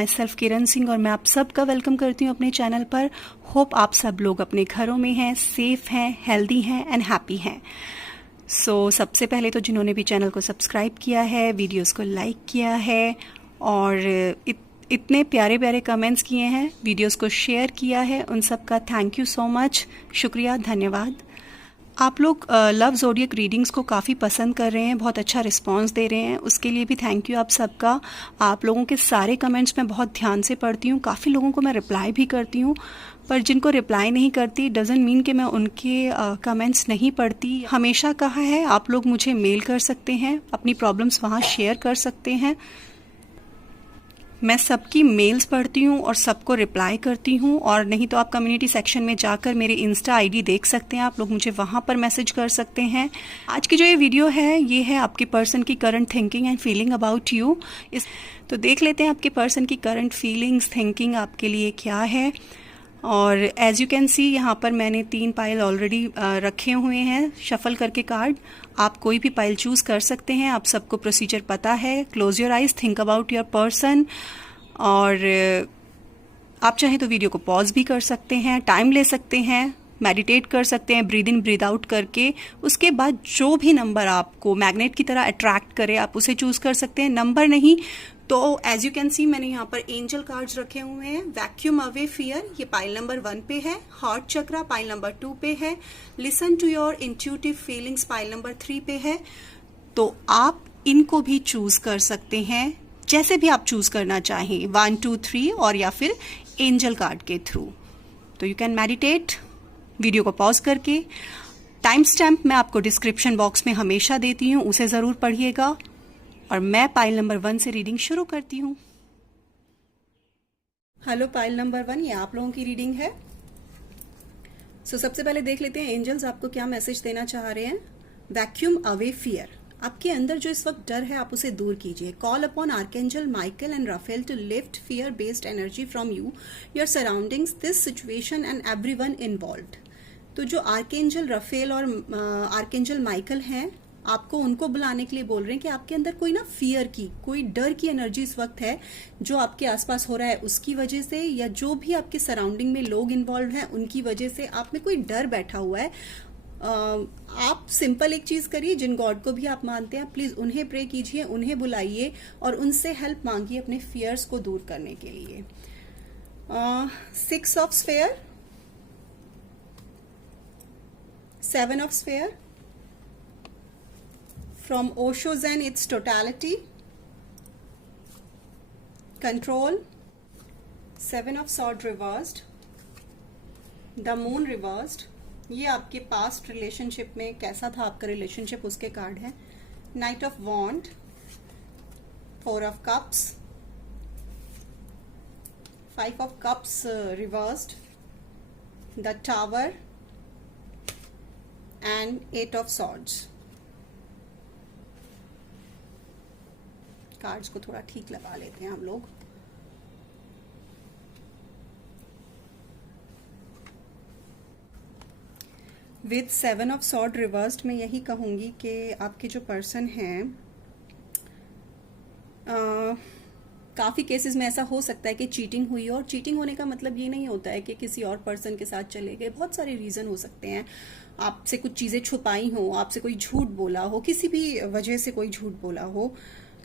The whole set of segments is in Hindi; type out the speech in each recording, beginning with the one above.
माई सेल्फ किरण सिंह और मैं आप सबका वेलकम करती हूँ अपने चैनल पर। होप आप सब लोग अपने घरों में हैं, सेफ हैं, हेल्दी हैं एंड हैप्पी हैं। सबसे पहले तो जिन्होंने भी चैनल को सब्सक्राइब किया है, वीडियोस को लाइक किया है और इतने प्यारे प्यारे कमेंट्स किए हैं, वीडियोस को शेयर किया है, उन सब का थैंक यू सो मच, शुक्रिया, धन्यवाद। आप लोग लव ज़ोडिएक रीडिंग्स को काफ़ी पसंद कर रहे हैं, बहुत अच्छा रिस्पांस दे रहे हैं, उसके लिए भी थैंक यू आप सबका। आप लोगों के सारे कमेंट्स मैं बहुत ध्यान से पढ़ती हूँ, काफ़ी लोगों को मैं रिप्लाई भी करती हूँ, पर जिनको रिप्लाई नहीं करती डजंट मीन कि मैं उनके कमेंट्स नहीं पढ़ती। हमेशा कहा है आप लोग मुझे मेल कर सकते हैं, अपनी प्रॉब्लम्स वहाँ शेयर कर सकते हैं। मैं सबकी मेल्स पढ़ती हूँ और सबको रिप्लाई करती हूँ, और नहीं तो आप कम्युनिटी सेक्शन में जाकर मेरे इंस्टा आईडी देख सकते हैं, आप लोग मुझे वहाँ पर मैसेज कर सकते हैं। आज की जो ये वीडियो है ये है आपके पर्सन की current thinking and feeling about you. तो देख लेते हैं आपके पर्सन की करंट फीलिंग्स, थिंकिंग आपके लिए क्या है। और एज यू कैन सी यहाँ पर मैंने 3 पाइल ऑलरेडी रखे हुए हैं शफल करके कार्ड। आप कोई भी पाइल चूज कर सकते हैं, आप सबको प्रोसीजर पता है। Close your eyes, think about your person, और आप चाहें तो वीडियो को पॉज भी कर सकते हैं, टाइम ले सकते हैं, मेडिटेट कर सकते हैं ब्रीद इन ब्रीद आउट करके। उसके बाद जो भी नंबर आपको मैग्नेट की तरह अट्रैक्ट करे आप उसे चूज कर सकते हैं। नंबर नहीं तो एज यू कैन सी मैंने यहाँ पर एंजल कार्ड्स रखे हुए हैं। वैक्यूम अवे फियर, ये पाइल नंबर 1 पे है। हार्ट चक्रा पाइल नंबर 2 पे है। Listen to your intuitive feelings pile number 3 पे है। तो आप इनको भी चूज कर सकते हैं जैसे भी आप चूज करना चाहें, 1 2 3 और या फिर एंजल कार्ड के थ्रू। तो यू कैन मेडिटेट वीडियो को पॉज करके। टाइम स्टैम्प मैं आपको डिस्क्रिप्शन बॉक्स में हमेशा देती हूँ, उसे जरूर पढ़िएगा। और मैं पाइल नंबर 1 से रीडिंग शुरू करती हूँ। हेलो पाइल नंबर 1, ये आप लोगों की रीडिंग है। सबसे पहले देख लेते हैं एंजल्स आपको क्या मैसेज देना चाह रहे हैं। वैक्यूम अवे फियर, आपके अंदर जो इस वक्त डर है आप उसे दूर कीजिए। Call upon archangel Michael and Raphael to lift fear based energy from you, your surroundings, this situation and everyone involved. तो जो आर्कएंजल राफेल और आर्कएंजल माइकल हैं, आपको उनको बुलाने के लिए बोल रहे हैं कि आपके अंदर कोई ना फियर की, कोई डर की एनर्जी इस वक्त है, जो आपके आसपास हो रहा है उसकी वजह से, या जो भी आपके सराउंडिंग में लोग इन्वॉल्व हैं उनकी वजह से आप में कोई डर बैठा हुआ है। आप सिंपल एक चीज करिए, जिन गॉड को भी आप मानते हैं प्लीज उन्हें प्रे कीजिए, उन्हें बुलाइए और उनसे हेल्प मांगिए अपने फियर्स को दूर करने के लिए। 6 of sphere, 7 of sphere, from Osho Zen its totality, control, 7 of sword reversed, the moon reversed। ये आपके पास्ट रिलेशनशिप में कैसा था आपका रिलेशनशिप उसके कार्ड है। Knight of wand, 4 of cups, 5 of cups reversed, the tower and 8 of swords. Cards को थोड़ा ठीक लगा लेते हैं हम लोग। विद 7 ऑफ सॉर्ड रिवर्स्ड मैं यही कहूंगी कि आपके जो पर्सन हैं, काफी केसेस में ऐसा हो सकता है कि चीटिंग हुई, और चीटिंग होने का मतलब ये नहीं होता है कि किसी और पर्सन के साथ चले गए। बहुत सारे रीजन हो सकते हैं, आपसे कुछ चीजें छुपाई हो, आपसे कोई झूठ बोला हो, किसी भी वजह से कोई झूठ बोला हो,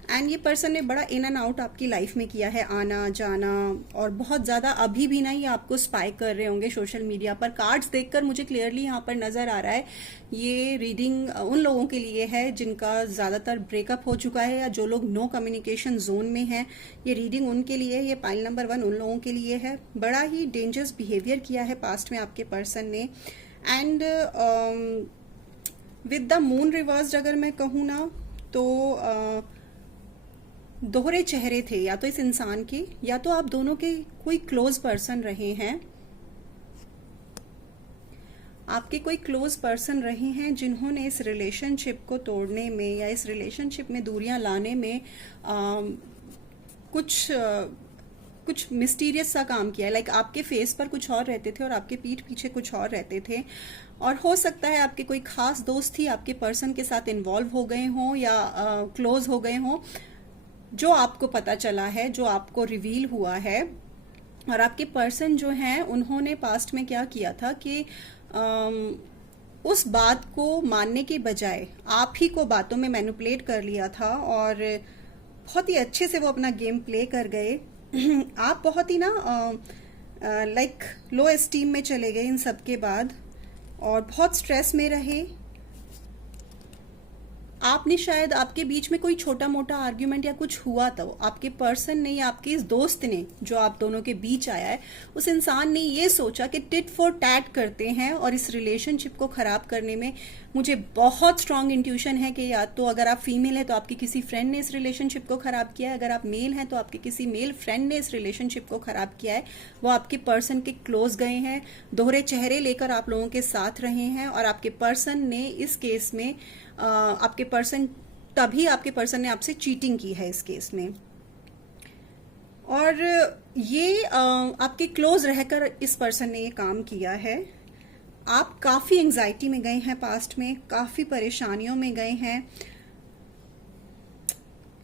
एंड ये पर्सन ने बड़ा इन एंड आउट आपकी लाइफ में किया है, आना जाना, और बहुत ज्यादा अभी भी नहीं आपको स्पाई कर रहे होंगे सोशल मीडिया पर। कार्ड्स देखकर मुझे क्लियरली यहाँ पर नजर आ रहा है ये रीडिंग उन लोगों के लिए है जिनका ज्यादातर ब्रेकअप हो चुका है या जो लोग नो कम्युनिकेशन जोन में हैं। ये रीडिंग उनके लिए, ये पाइल नंबर 1 उन लोगों के लिए है। बड़ा ही डेंजरस बिहेवियर किया है पास्ट में आपके पर्सन ने। And with the moon reversed अगर मैं कहूँ ना तो दोहरे चेहरे थे, या तो इस इंसान के या तो आप दोनों के कोई क्लोज पर्सन रहे हैं, आपके कोई क्लोज पर्सन रहे हैं जिन्होंने इस रिलेशनशिप को तोड़ने में या इस रिलेशनशिप में दूरियां लाने में कुछ मिस्टीरियस सा काम किया है। लाइक आपके फेस पर कुछ और रहते थे और आपके पीठ पीछे कुछ और रहते थे, और हो सकता है आपके कोई खास दोस्त ही आपके पर्सन के साथ इन्वॉल्व हो गए हों या क्लोज हो गए हों। जो आपको पता चला है, जो आपको रिवील हुआ है, और आपके पर्सन जो हैं उन्होंने पास्ट में क्या किया था कि उस बात को मानने के बजाय आप ही को बातों में मैनिपुलेट कर लिया था और बहुत ही अच्छे से वो अपना गेम प्ले कर गए। आप बहुत ही ना लाइक लो एस्टीम में चले गए इन सब के बाद और बहुत स्ट्रेस में रहे। आपने शायद, आपके बीच में कोई छोटा मोटा आर्ग्यूमेंट या कुछ हुआ तो आपके पर्सन ने या आपके इस दोस्त ने जो आप दोनों के बीच आया है, उस इंसान ने ये सोचा कि टिट फॉर टैट करते हैं और इस रिलेशनशिप को खराब करने में मुझे बहुत स्ट्रांग इंट्यूशन है कि या तो अगर आप फीमेल है तो आपकी किसी फ्रेंड ने इस रिलेशनशिप को खराब किया है, अगर आप मेल हैं तो आपके किसी मेल फ्रेंड ने इस रिलेशनशिप को खराब किया है। वो आपके पर्सन के क्लोज गए हैं, दोहरे चेहरे लेकर आप लोगों के साथ रहे हैं और आपके पर्सन ने इस केस में आपके पर्सन ने आपसे चीटिंग की है इस केस में। और ये आपके क्लोज रहकर इस पर्सन ने ये काम किया है। आप काफी एंजाइटी में गए हैं, पास्ट में काफी परेशानियों में गए हैं,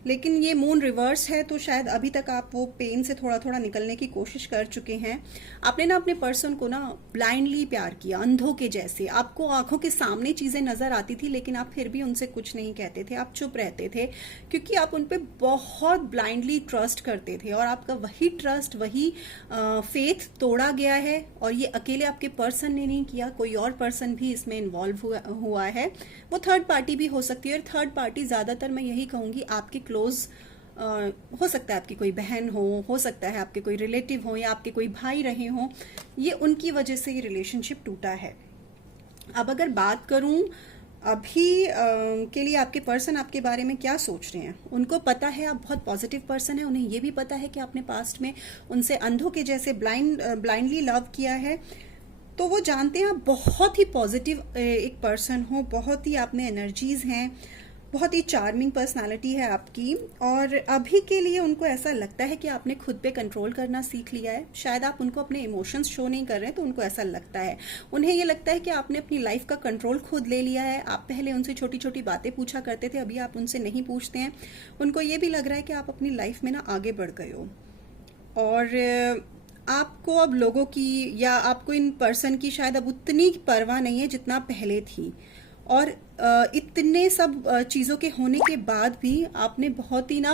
लेकिन ये मून रिवर्स है तो शायद अभी तक आप वो पेन से थोड़ा थोड़ा निकलने की कोशिश कर चुके हैं। आपने ना अपने पर्सन को ना ब्लाइंडली प्यार किया, अंधों के जैसे। आपको आंखों के सामने चीजें नजर आती थी लेकिन आप फिर भी उनसे कुछ नहीं कहते थे, आप चुप रहते थे क्योंकि आप उन पे बहुत ब्लाइंडली ट्रस्ट करते थे और आपका वही ट्रस्ट, वही फेथ तोड़ा गया है। और ये अकेले आपके पर्सन ने नहीं किया, कोई और पर्सन भी इसमें इन्वॉल्व हुआ है। वो थर्ड पार्टी भी हो सकती है और थर्ड पार्टी ज्यादातर मैं यही कहूंगी आपके क्लोज हो सकता है, आपकी कोई बहन हो सकता है आपके कोई रिलेटिव हो या आपके कोई भाई रहे हो। ये उनकी वजह से ये रिलेशनशिप टूटा है। अब अगर बात करूं अभी के लिए आपके पर्सन आपके बारे में क्या सोच रहे हैं, उनको पता है आप बहुत पॉजिटिव पर्सन है, उन्हें ये भी पता है कि आपने पास्ट में उनसे अंधों के जैसे ब्लाइंडली लव किया है, तो वो जानते हैं आप बहुत ही पॉजिटिव एक पर्सन हो, बहुत ही आप में एनर्जीज हैं, बहुत ही चार्मिंग पर्सनालिटी है आपकी। और अभी के लिए उनको ऐसा लगता है कि आपने खुद पे कंट्रोल करना सीख लिया है। शायद आप उनको अपने इमोशंस शो नहीं कर रहे हैं तो उनको ऐसा लगता है, उन्हें ये लगता है कि आपने अपनी लाइफ का कंट्रोल खुद ले लिया है। आप पहले उनसे छोटी छोटी बातें पूछा करते थे, अभी आप उनसे नहीं पूछते हैं। उनको ये भी लग रहा है कि आप अपनी लाइफ में ना आगे बढ़ गए हो और आपको अब लोगों की या आपको इन पर्सन की शायद अब उतनी परवाह नहीं है जितना पहले थी। और इतने सब चीज़ों के होने के बाद भी आपने बहुत ही ना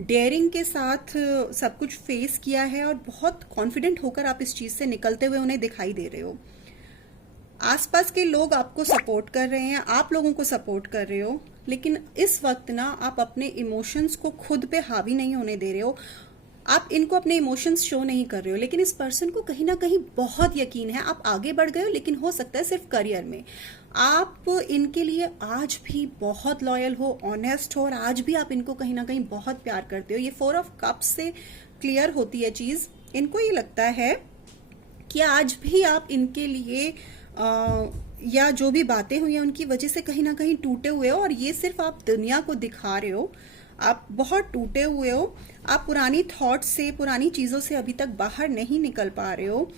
डेयरिंग के साथ सब कुछ फेस किया है और बहुत कॉन्फिडेंट होकर आप इस चीज़ से निकलते हुए उन्हें दिखाई दे रहे हो। आसपास के लोग आपको सपोर्ट कर रहे हैं, आप लोगों को सपोर्ट कर रहे हो, लेकिन इस वक्त ना आप अपने इमोशंस को खुद पे हावी नहीं होने दे रहे हो। आप इनको अपने इमोशंस शो नहीं कर रहे हो, लेकिन इस पर्सन को कहीं ना कहीं बहुत यकीन है आप आगे बढ़ गए हो, लेकिन हो सकता है सिर्फ करियर में। आप इनके लिए आज भी बहुत लॉयल हो, ऑनेस्ट हो और आज भी आप इनको कहीं ना कहीं बहुत प्यार करते हो। ये 4 ऑफ कप्स से क्लियर होती है चीज। इनको ये लगता है कि आज भी आप इनके लिए या जो भी बातें हुई हैं उनकी वजह से कहीं ना कहीं टूटे हुए हो और ये सिर्फ आप दुनिया को दिखा रहे हो। आप बहुत टूटे हुए हो, आप पुरानी थॉट्स से, पुरानी चीजों से अभी तक बाहर नहीं निकल पा रहे हो।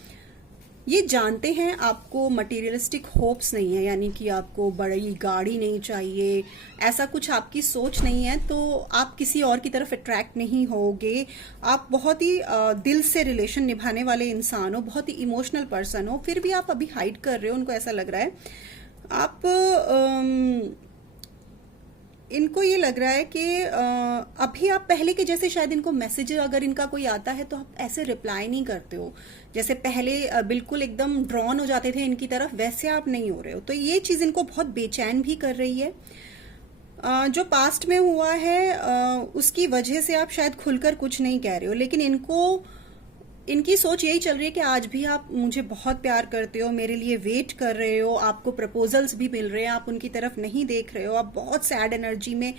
ये जानते हैं आपको मटेरियलिस्टिक होप्स नहीं है, यानी कि आपको बड़ी गाड़ी नहीं चाहिए, ऐसा कुछ आपकी सोच नहीं है, तो आप किसी और की तरफ अट्रैक्ट नहीं होगे। आप बहुत ही दिल से रिलेशन निभाने वाले इंसान हो, बहुत ही इमोशनल पर्सन हो, फिर भी आप अभी हाइड कर रहे हो। उनको ऐसा लग रहा है आप इनको ये लग रहा है कि अभी आप पहले के जैसे, शायद इनको मैसेज अगर इनका कोई आता है तो आप ऐसे रिप्लाई नहीं करते हो जैसे पहले, बिल्कुल एकदम ड्रॉन हो जाते थे इनकी तरफ, वैसे आप नहीं हो रहे हो। तो ये चीज इनको बहुत बेचैन भी कर रही है। जो पास्ट में हुआ है उसकी वजह से आप शायद खुलकर कुछ नहीं कह रहे हो, लेकिन इनकी सोच यही चल रही है कि आज भी आप मुझे बहुत प्यार करते हो, मेरे लिए वेट कर रहे हो, आपको प्रपोजल्स भी मिल रहे हैं, आप उनकी तरफ नहीं देख रहे हो, आप बहुत सैड एनर्जी में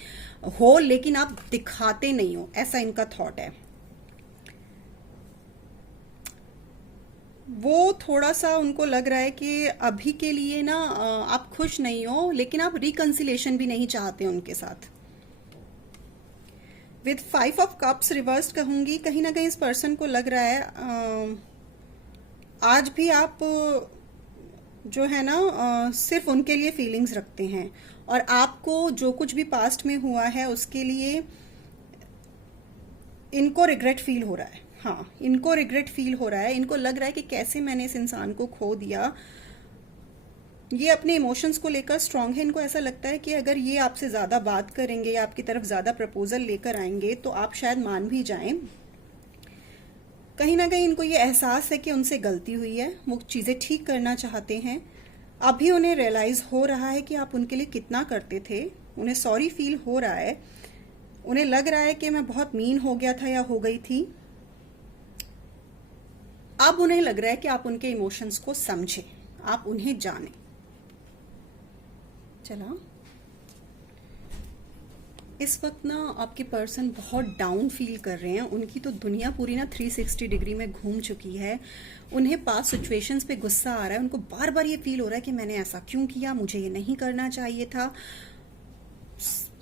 हो लेकिन आप दिखाते नहीं हो, ऐसा इनका थॉट है। वो थोड़ा सा उनको लग रहा है कि अभी के लिए ना आप खुश नहीं हो, लेकिन आप रिकंसिलेशन भी नहीं चाहते उनके साथ। विद 5 ऑफ कप्स रिवर्स कहूंगी, कहीं ना कहीं इस पर्सन को लग रहा है आज भी आप जो है ना सिर्फ उनके लिए फीलिंग्स रखते हैं और आपको जो कुछ भी पास्ट में हुआ है उसके लिए इनको रिग्रेट फील हो रहा है। हाँ, इनको रिग्रेट फील हो रहा है। इनको लग रहा है कि कैसे मैंने इस इंसान को खो दिया। ये अपने इमोशंस को लेकर स्ट्रांग है। इनको ऐसा लगता है कि अगर ये आपसे ज़्यादा बात करेंगे या आपकी तरफ ज़्यादा प्रपोजल लेकर आएंगे तो आप शायद मान भी जाएं। कहीं ना कहीं इनको ये एहसास है कि उनसे गलती हुई है, वो चीज़ें ठीक करना चाहते हैं। अभी उन्हें रियलाइज़ हो रहा है कि आप उनके लिए कितना करते थे। उन्हें सॉरी फील हो रहा है। उन्हें लग रहा है कि मैं बहुत मीन हो गया था या हो गई थी। अब उन्हें लग रहा है कि आप उनके इमोशंस को समझें, आप उन्हें जानें। चला, इस वक्त ना आपके पर्सन बहुत डाउन फील कर रहे हैं। उनकी तो दुनिया पूरी ना 360 डिग्री में घूम चुकी है। उन्हें पास्ट सिचुएशंस पे गुस्सा आ रहा है। उनको बार बार ये फील हो रहा है कि मैंने ऐसा क्यों किया, मुझे ये नहीं करना चाहिए था।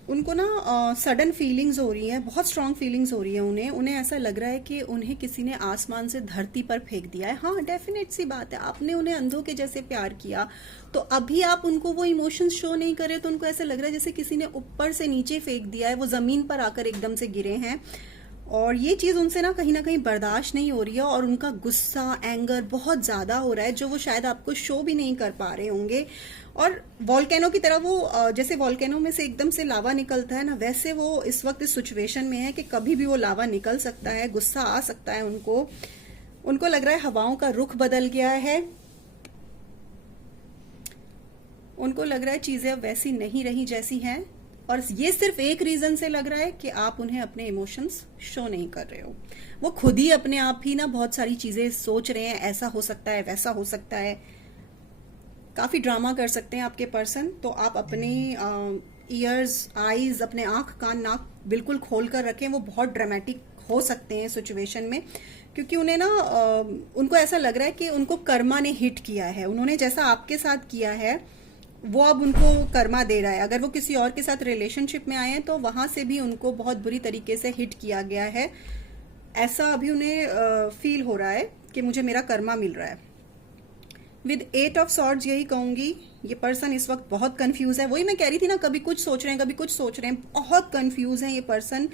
उनको ना सडन फीलिंग्स हो रही हैं, बहुत स्ट्रांग फीलिंग्स हो रही है उन्हें ऐसा लग रहा है कि उन्हें किसी ने आसमान से धरती पर फेंक दिया है। हाँ, डेफिनेट सी बात है, आपने उन्हें अंधों के जैसे प्यार किया, तो अभी आप उनको वो इमोशंस शो नहीं कर रहे, तो उनको ऐसा लग रहा है जैसे किसी ने ऊपर से नीचे फेंक दिया है, वो जमीन पर आकर एकदम से गिरे हैं। और ये चीज़ उनसे ना कहीं बर्दाश्त नहीं हो रही है और उनका गुस्सा, एंगर बहुत ज़्यादा हो रहा है, जो वो शायद आपको शो भी नहीं कर पा रहे होंगे। और वॉल्केनो की तरह वो, जैसे वॉल्केनो में से एकदम से लावा निकलता है ना, वैसे वो इस वक्त इस सिचुएशन में है कि कभी भी वो लावा निकल सकता है, गुस्सा आ सकता है उनको लग रहा है हवाओं का रुख बदल गया है। उनको लग रहा है चीजें अब वैसी नहीं रही जैसी हैं, और ये सिर्फ एक रीजन से लग रहा है कि आप उन्हें अपने इमोशंस शो नहीं कर रहे हो। वो खुद ही अपने आप ही ना बहुत सारी चीजें सोच रहे हैं, ऐसा हो सकता है, वैसा हो सकता है, काफी ड्रामा कर सकते हैं आपके पर्सन। तो आप अपने ईयर्स, आईज, अपने आंख, कान, नाक बिल्कुल खोल कर रखें। वो बहुत ड्रामेटिक हो सकते हैं सिचुएशन में, क्योंकि उन्हें ना उनको ऐसा लग रहा है कि उनको कर्मा ने हिट किया है। उन्होंने जैसा आपके साथ किया है वो अब उनको कर्मा दे रहा है। अगर वो किसी और के साथ रिलेशनशिप में आए हैं तो वहां से भी उनको बहुत बुरी तरीके से हिट किया गया है। ऐसा अभी उन्हें फील हो रहा है कि मुझे मेरा कर्मा मिल रहा है। विद 8 ऑफ सॉर्ड्स यही कहूंगी, ये पर्सन इस वक्त बहुत कंफ्यूज है। वही मैं कह रही थी ना, कभी कुछ सोच रहे हैं, कभी कुछ सोच रहे हैं, बहुत कंफ्यूज है ये पर्सन।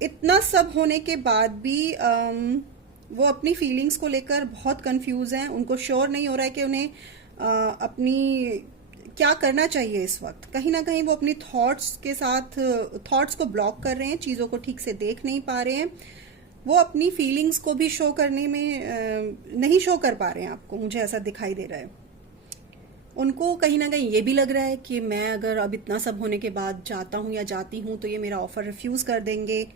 इतना सब होने के बाद भी वो अपनी फीलिंग्स को लेकर बहुत कंफ्यूज हैं। उनको श्योर नहीं हो रहा है कि उन्हें अपनी क्या करना चाहिए इस वक्त। कहीं ना कहीं वो अपनी थॉट्स को ब्लॉक कर रहे हैं, चीज़ों को ठीक से देख नहीं पा रहे हैं। वो अपनी फीलिंग्स को भी शो करने में नहीं शो कर पा रहे हैं आपको, मुझे ऐसा दिखाई दे रहा है। उनको कहीं ना कहीं ये भी लग रहा है कि मैं अगर अब इतना सब होने के बाद जाता हूं या जाती हूं तो ये मेरा ऑफर रिफ्यूज कर देंगे।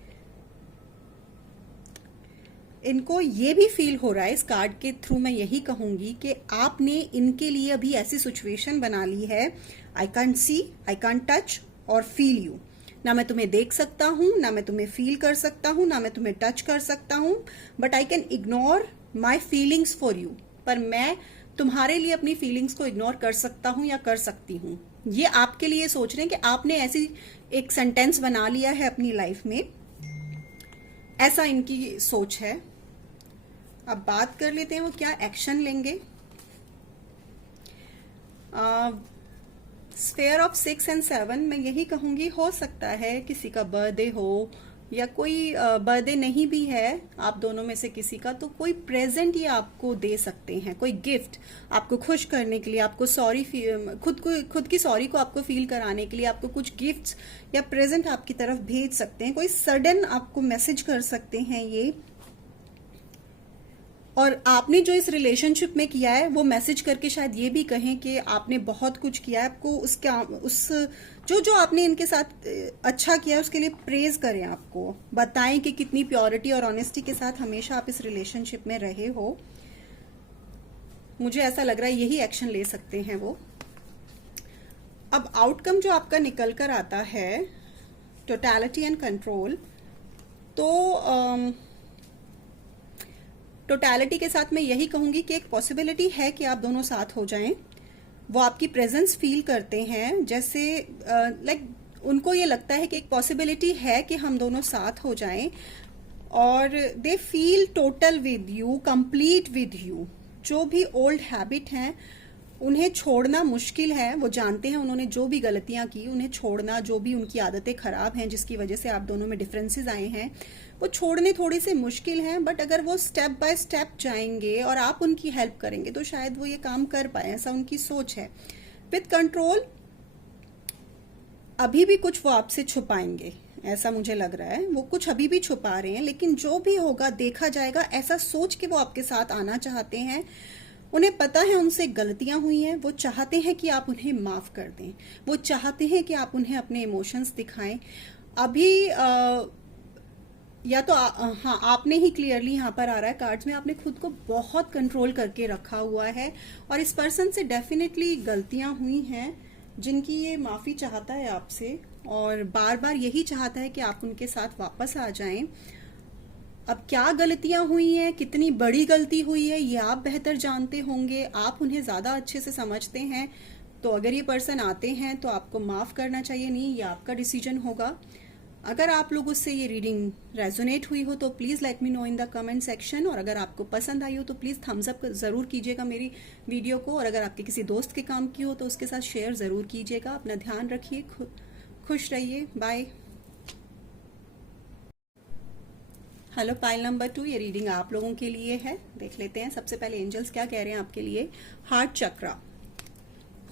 इनको ये भी फील हो रहा है, इस कार्ड के थ्रू मैं यही कहूंगी कि आपने इनके लिए अभी ऐसी सिचुएशन बना ली है, I can't see, I can't touch और फील यू। ना मैं तुम्हें देख सकता हूं, ना मैं तुम्हें फील कर सकता हूं, ना मैं तुम्हें टच कर सकता हूं, but I can ignore my feelings for you. पर मैं तुम्हारे लिए अपनी फीलिंग्स को इग्नोर कर सकता हूं या कर सकती हूं। ये आपके लिए सोच रहे हैं कि आपने ऐसी एक सेंटेंस बना लिया है अपनी लाइफ में, ऐसा इनकी सोच है। अब बात कर लेते हैं वो क्या एक्शन लेंगे। स्फेयर ऑफ 6 एंड 7 मैं यही कहूंगी, हो सकता है किसी का बर्थडे हो या कोई बर्थडे नहीं भी है आप दोनों में से किसी का, तो कोई प्रेजेंट ये आपको दे सकते हैं, कोई गिफ्ट आपको खुश करने के लिए, आपको सॉरी, खुद की सॉरी को आपको फील कराने के लिए आपको कुछ गिफ्ट्स या प्रेजेंट आपकी तरफ भेज सकते हैं। कोई सडन आपको मैसेज कर सकते हैं ये, और आपने जो इस रिलेशनशिप में किया है वो मैसेज करके शायद ये भी कहें कि आपने बहुत कुछ किया है, आपको जो आपने इनके साथ अच्छा किया है उसके लिए प्रेज करें, आपको बताएं कि कितनी प्योरिटी और ऑनेस्टी के साथ हमेशा आप इस रिलेशनशिप में रहे हो। मुझे ऐसा लग रहा है यही एक्शन ले सकते हैं वो। अब आउटकम जो आपका निकल कर आता है, टोटलिटी एंड कंट्रोल, तो टोटलिटी के साथ मैं यही कहूंगी कि एक पॉसिबिलिटी है कि आप दोनों साथ हो जाएं। वो आपकी प्रेजेंस फील करते हैं, जैसे उनको ये लगता है कि एक पॉसिबिलिटी है कि हम दोनों साथ हो जाएं, और they feel total with you, complete with you. जो भी ओल्ड हैबिट हैं उन्हें छोड़ना मुश्किल है। वो जानते हैं उन्होंने जो भी गलतियां की, उन्हें छोड़ना, जो भी उनकी आदतें खराब हैं जिसकी वजह से आप दोनों में डिफरेंसेस आए हैं, वो छोड़ने थोड़ी सी मुश्किल है। बट अगर वो स्टेप बाय स्टेप जाएंगे और आप उनकी हेल्प करेंगे तो शायद वो ये काम कर पाए, ऐसा उनकी सोच है। विथ कंट्रोल अभी भी कुछ वो आपसे छुपाएंगे, ऐसा मुझे लग रहा है। वो कुछ अभी भी छुपा रहे हैं, लेकिन जो भी होगा देखा जाएगा, ऐसा सोच के वो आपके साथ आना चाहते हैं। उन्हें पता है उनसे गलतियां हुई हैं, वो चाहते हैं कि आप उन्हें माफ कर दें, वो चाहते हैं कि आप उन्हें अपने इमोशंस दिखाएं। अभी या तो हाँ, आपने ही क्लियरली यहाँ पर आ रहा है कार्ड्स में, आपने खुद को बहुत कंट्रोल करके रखा हुआ है और इस पर्सन से डेफिनेटली गलतियां हुई हैं जिनकी ये माफी चाहता है आपसे और बार बार यही चाहता है कि आप उनके साथ वापस आ जाएं। अब क्या गलतियां हुई हैं, कितनी बड़ी गलती हुई है, ये आप बेहतर जानते होंगे, आप उन्हें ज्यादा अच्छे से समझते हैं। तो अगर ये पर्सन आते हैं तो आपको माफ करना चाहिए, नहीं ये आपका डिसीजन होगा। अगर आप लोगों से ये रीडिंग रेजोनेट हुई हो तो please let me know in the comment section, और अगर आपको पसंद आई हो तो प्लीज थम्स अप जरूर कीजिएगा मेरी वीडियो को, और अगर आपके किसी दोस्त के काम की हो तो उसके साथ शेयर जरूर कीजिएगा। अपना ध्यान रखिए, खुश रहिए, बाय। हेलो पाइल नंबर 2, ये रीडिंग आप लोगों के लिए है, देख लेते हैं। सबसे पहले एंजल्स क्या कह रहे हैं आपके लिए। हार्ट चक्रा,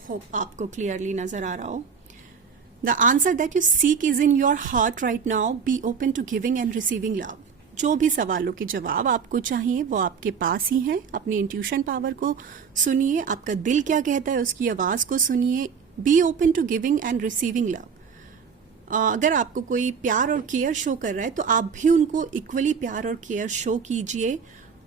होप आपको क्लियरली नजर आ रहा हो। The answer that you seek is in your heart right now. Be open to giving and receiving love. जो भी सवालों के जवाब आपको चाहिए वो आपके पास ही हैं। अपनी इंट्यूशन पावर को सुनिए, आपका दिल क्या कहता है उसकी आवाज़ को सुनिए। Be open to giving and receiving love. अगर आपको कोई प्यार और केयर शो कर रहा है तो आप भी उनको इक्वली प्यार और केयर शो कीजिए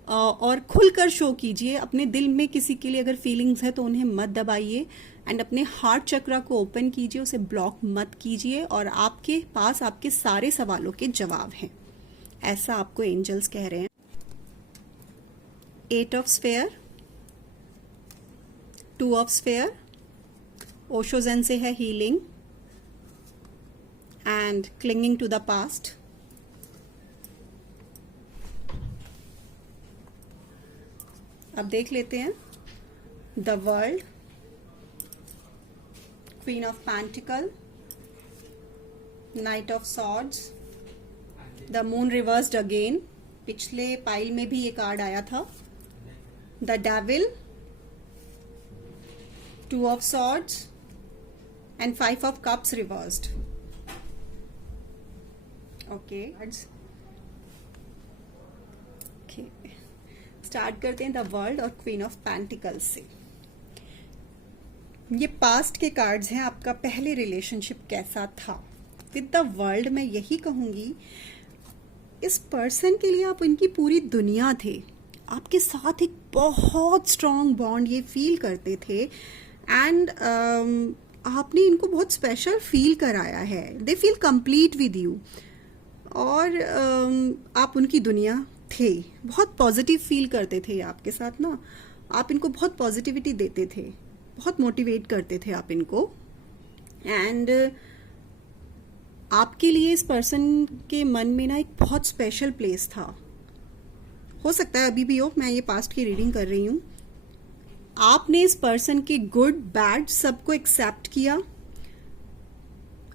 और खुलकर शो कीजिए। अपने दिल में किसी के लिए अगर फीलिंग्स है तो उन्हें मत दबाइए एंड अपने हार्ट चक्रा को ओपन कीजिए, उसे ब्लॉक मत कीजिए और आपके पास आपके सारे सवालों के जवाब हैं, ऐसा आपको एंजल्स कह रहे हैं। 8 of sphere, 2 of sphere, Osho Zen से है healing and clinging to the past. अब देख लेते हैं the world, queen of pentacle, knight of swords, the moon reversed again, पिछले पाइल में भी ये कार्ड आया था, the devil, 2 of swords and 5 of cups reversed. Okay, start करते हैं द वर्ल्ड और क्वीन ऑफ पेंटिकल्स से। ये पास्ट के कार्ड्स हैं, आपका पहले रिलेशनशिप कैसा था। विद द वर्ल्ड मैं यही कहूंगी, इस पर्सन के लिए आप इनकी पूरी दुनिया थे, आपके साथ एक बहुत स्ट्रॉन्ग बॉन्ड ये फील करते थे एंड आपने इनको बहुत स्पेशल फील कराया है। They feel complete with you और आप उनकी दुनिया थे, बहुत पॉजिटिव फील करते थे आपके साथ ना, आप इनको बहुत पॉजिटिविटी देते थे, बहुत मोटिवेट करते थे आप इनको एंड आपके लिए इस पर्सन के मन में ना एक बहुत स्पेशल प्लेस था। हो सकता है अभी भी हो, मैं ये पास्ट की रीडिंग कर रही हूँ। आपने इस पर्सन के गुड बैड सबको एक्सेप्ट किया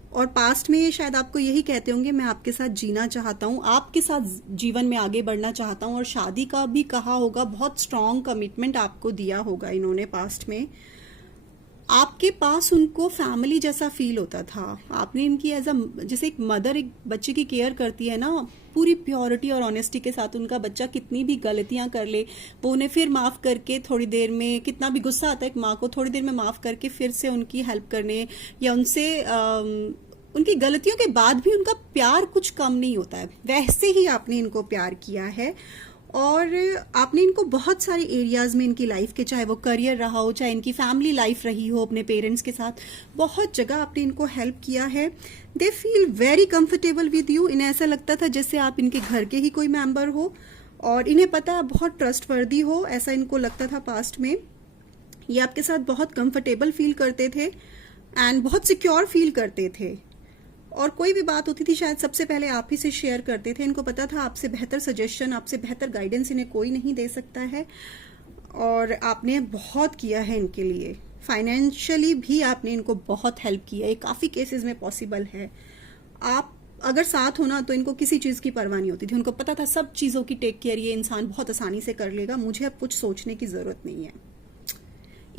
और पास्ट में शायद आपको यही कहते होंगे, मैं आपके साथ जीना चाहता हूँ, आपके साथ जीवन में आगे बढ़ना चाहता हूँ, और शादी का भी कहा होगा, बहुत स्ट्रॉन्ग कमिटमेंट आपको दिया होगा इन्होंने पास्ट में। आपके पास उनको फैमिली जैसा फील होता था, आपने इनकी एज अ, जैसे एक मदर एक बच्चे की केयर करती है ना, पूरी प्योरिटी और ऑनेस्टी के साथ उनका बच्चा कितनी भी गलतियां कर ले वो उन्हें फिर माफ करके थोड़ी देर में, कितना भी गुस्सा आता है एक माँ को, थोड़ी देर में माफ करके फिर से उनकी हेल्प करने या उनसे उनकी गलतियों के बाद भी उनका प्यार कुछ कम नहीं होता है, वैसे ही आपने इनको प्यार किया है। और आपने इनको बहुत सारे एरियाज में इनकी लाइफ के, चाहे वो करियर रहा हो, चाहे इनकी फैमिली लाइफ रही हो अपने पेरेंट्स के साथ, बहुत जगह आपने इनको हेल्प किया है। They feel very comfortable with you, इन्हें ऐसा लगता था जैसे आप इनके घर के ही कोई मेंबर हो और इन्हें पता है आप बहुत ट्रस्टवर्दी हो, ऐसा इनको लगता था पास्ट में। ये आपके साथ बहुत कंफर्टेबल फील करते थे एंड बहुत सिक्योर फील करते थे और कोई भी बात होती थी शायद सबसे पहले आप ही से शेयर करते थे। इनको पता था आपसे बेहतर सजेशन, आपसे बेहतर गाइडेंस इन्हें कोई नहीं दे सकता है और आपने बहुत किया है इनके लिए, फाइनेंशियली भी आपने इनको बहुत हेल्प किया है, काफ़ी केसेस में पॉसिबल है। आप अगर साथ होना तो इनको किसी चीज़ की परवाह नहीं होती थी, उनको पता था सब चीज़ों की टेक केयर ये इंसान बहुत आसानी से कर लेगा, मुझे अब कुछ सोचने की ज़रूरत नहीं है।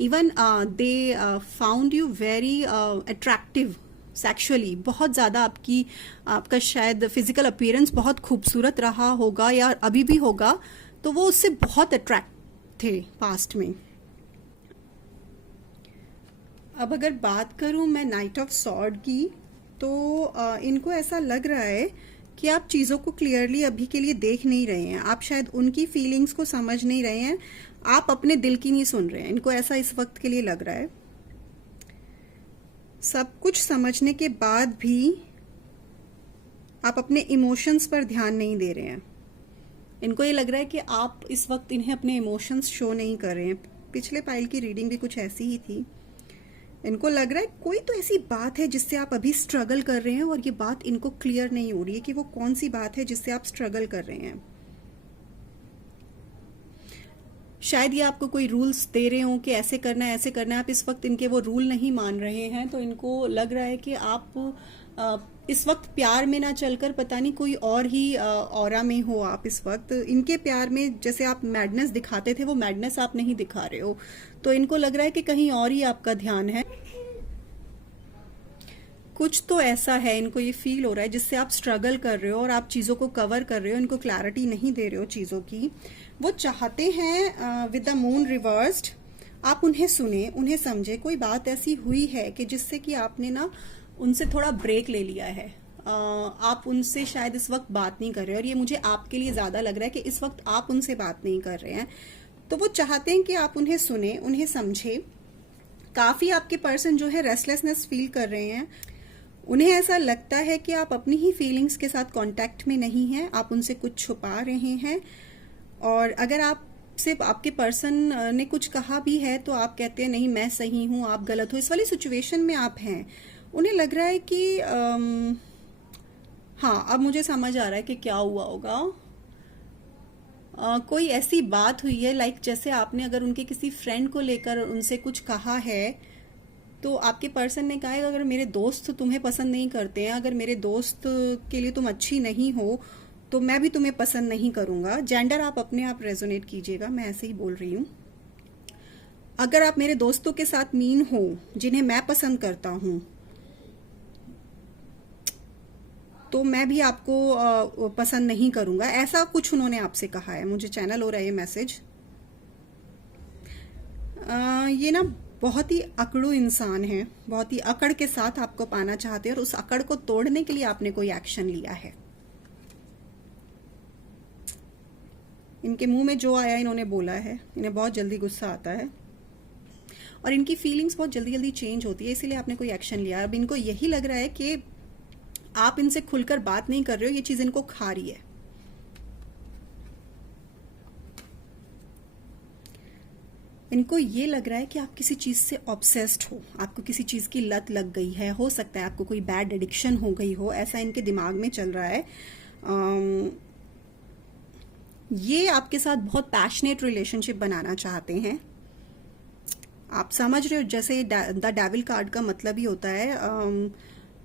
Even they found you very attractive sexually, बहुत ज़्यादा आपका शायद फिजिकल अपीयरेंस बहुत खूबसूरत रहा होगा या अभी भी होगा, तो वो उससे बहुत अट्रैक्ट थे पास्ट में। अब अगर बात करूं मैं नाइट ऑफ सॉर्ड की, तो इनको ऐसा लग रहा है कि आप चीज़ों को क्लियरली अभी के लिए देख नहीं रहे हैं, आप शायद उनकी फीलिंग्स को समझ नहीं रहे हैं, आप अपने दिल की नहीं सुन रहे हैं, इनको ऐसा इस वक्त के लिए लग रहा है। सब कुछ समझने के बाद भी आप अपने इमोशंस पर ध्यान नहीं दे रहे हैं। इनको ये लग रहा है कि आप इस वक्त इन्हें अपने इमोशंस शो नहीं कर रहे हैं। पिछले पाइल की रीडिंग भी कुछ ऐसी ही थी। इनको लग रहा है कोई तो ऐसी बात है जिससे आप अभी स्ट्रगल कर रहे हैं और ये बात इनको क्लियर नहीं हो रही है कि वो कौन सी बात है जिससे आप स्ट्रगल कर रहे हैं। शायद ये आपको कोई रूल्स दे रहे हो कि ऐसे करना है ऐसे करना है, आप इस वक्त इनके वो रूल नहीं मान रहे हैं, तो इनको लग रहा है कि आप इस वक्त प्यार में ना चलकर पता नहीं कोई और ही ऑरा में हो। आप इस वक्त इनके प्यार में जैसे आप मैडनेस दिखाते थे वो मैडनेस आप नहीं दिखा रहे हो, तो इनको लग रहा है कि कहीं और ही आपका ध्यान है। कुछ तो ऐसा है, इनको ये फील हो रहा है जिससे आप स्ट्रगल कर रहे हो और आप चीज़ों को कवर कर रहे हो, इनको क्लैरिटी नहीं दे रहे हो चीज़ों की। वो चाहते हैं विद द मून रिवर्स्ड आप उन्हें सुने, उन्हें समझे। कोई बात ऐसी हुई है कि जिससे कि आपने ना उनसे थोड़ा ब्रेक ले लिया है, आप उनसे शायद इस वक्त बात नहीं कर रहे, और ये मुझे आपके लिए ज़्यादा लग रहा है कि इस वक्त आप उनसे बात नहीं कर रहे हैं। तो वो चाहते हैं कि आप उन्हें सुने, उन्हें समझे। काफ़ी आपके पर्सन जो है रेस्टलेसनेस फील कर रहे हैं, उन्हें ऐसा लगता है कि आप अपनी ही फीलिंग्स के साथ कांटेक्ट में नहीं हैं, आप उनसे कुछ छुपा रहे हैं। और अगर आप सिर्फ आपके पर्सन ने कुछ कहा भी है तो आप कहते हैं नहीं मैं सही हूं आप गलत हो, इस वाली सिचुएशन में आप हैं। उन्हें लग रहा है कि हाँ अब मुझे समझ आ रहा है कि क्या हुआ होगा। कोई ऐसी बात हुई है, लाइक जैसे आपने अगर उनके किसी फ्रेंड को लेकर उनसे कुछ कहा है, तो आपके पर्सन ने कहा है अगर मेरे दोस्त तुम्हें पसंद नहीं करते हैं, अगर मेरे दोस्त के लिए तुम अच्छी नहीं हो तो मैं भी तुम्हें पसंद नहीं करूंगा। जेंडर आप अपने आप रेजोनेट कीजिएगा, मैं ऐसे ही बोल रही हूँ। अगर आप मेरे दोस्तों के साथ मीन हो जिन्हें मैं पसंद करता हूँ, तो मैं भी आपको पसंद नहीं करूंगा, ऐसा कुछ उन्होंने आपसे कहा है। मुझे चैनल हो रहा है ये मैसेज। ये ना बहुत ही अकड़ू इंसान है, बहुत ही अकड़ के साथ आपको पाना चाहते हैं, और उस अकड़ को तोड़ने के लिए आपने कोई एक्शन लिया है। इनके मुंह में जो आया इन्होंने बोला है, इन्हें बहुत जल्दी गुस्सा आता है और इनकी फीलिंग्स बहुत जल्दी जल्दी चेंज होती है, इसीलिए आपने कोई एक्शन लिया। अब इनको यही लग रहा है कि आप इनसे खुलकर बात नहीं कर रहे हो, ये चीज इनको खा रही है। इनको ये लग रहा है कि आप किसी चीज से ऑब्सेस्ड हो, आपको किसी चीज की लत लग गई है, हो सकता है आपको कोई बैड एडिक्शन हो गई हो, ऐसा इनके दिमाग में चल रहा है। ये आपके साथ बहुत पैशनेट रिलेशनशिप बनाना चाहते हैं। आप समझ रहे हो, जैसे द डेविल कार्ड का मतलब ही होता है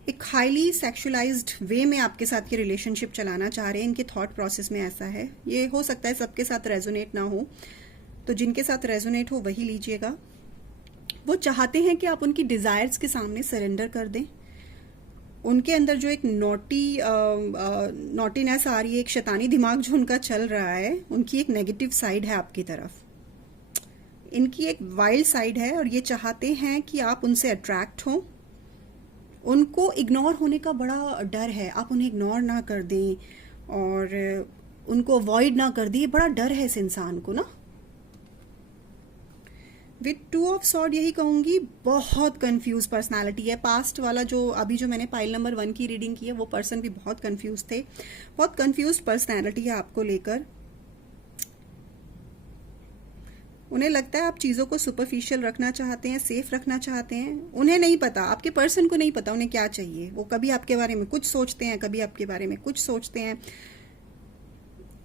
एक हाईली सेक्सुअलाइज्ड वे में आपके साथ ये रिलेशनशिप चलाना चाह रहे हैं। इनके थॉट प्रोसेस में ऐसा है। ये हो सकता है सबके साथ रेजोनेट ना हो, तो जिनके साथ रेजोनेट हो वही लीजिएगा। वो चाहते हैं कि आप उनकी डिजायर्स के सामने सरेंडर कर दें। उनके अंदर जो एक नॉटीनेस आ रही है, एक शैतानी दिमाग जो उनका चल रहा है, उनकी एक नेगेटिव साइड है आपकी तरफ, इनकी एक वाइल्ड साइड है, और ये चाहते हैं कि आप उनसे अट्रैक्ट हो। उनको इग्नोर होने का बड़ा डर है, आप उन्हें इग्नोर ना कर दें और उनको अवॉइड ना कर दें, बड़ा डर है इस इंसान को ना। विद 2 ऑफ सॉर्ड यही कहूंगी, बहुत कंफ्यूज पर्सनालिटी है। पास्ट वाला जो अभी जो मैंने पाइल नंबर 1 की रीडिंग की है, वो पर्सन भी बहुत कंफ्यूज थे। बहुत कंफ्यूज पर्सनालिटी है आपको लेकर। उन्हें लगता है आप चीज़ों को सुपरफिशियल रखना चाहते हैं, सेफ रखना चाहते हैं। उन्हें नहीं पता, आपके पर्सन को नहीं पता उन्हें क्या चाहिए। वो कभी आपके बारे में कुछ सोचते हैं, कभी आपके बारे में कुछ सोचते हैं।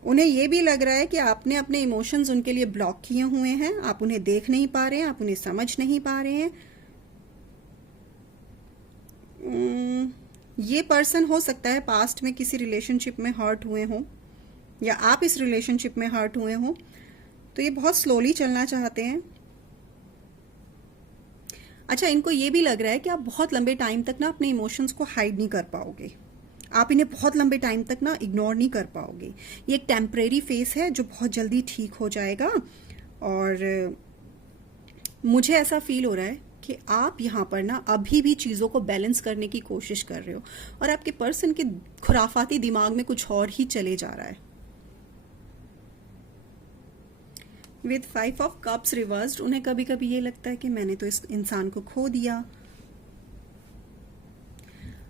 उन्हें ये भी लग रहा है कि आपने अपने इमोशंस उनके लिए ब्लॉक किए हुए हैं, आप उन्हें देख नहीं पा रहे हैं, आप उन्हें समझ नहीं पा रहे हैं। ये पर्सन हो सकता है पास्ट में किसी रिलेशनशिप में हर्ट हुए हों, या आप इस रिलेशनशिप में हर्ट हुए हों, तो ये बहुत स्लोली चलना चाहते हैं। अच्छा, इनको ये भी लग रहा है कि आप बहुत लंबे टाइम तक ना अपने इमोशंस को हाइड नहीं कर पाओगे, आप इन्हें बहुत लंबे टाइम तक ना इग्नोर नहीं कर पाओगे। ये एक टेम्परेरी फेस है जो बहुत जल्दी ठीक हो जाएगा। और मुझे ऐसा फील हो रहा है कि आप यहाँ पर ना अभी भी चीज़ों को बैलेंस करने की कोशिश कर रहे हो, और आपके पर्सन के खुराफाती दिमाग में कुछ और ही चले जा रहा है। विद 5 ऑफ कप्स रिवर्स्ड, उन्हें कभी कभी ये लगता है कि मैंने तो इस इंसान को खो दिया।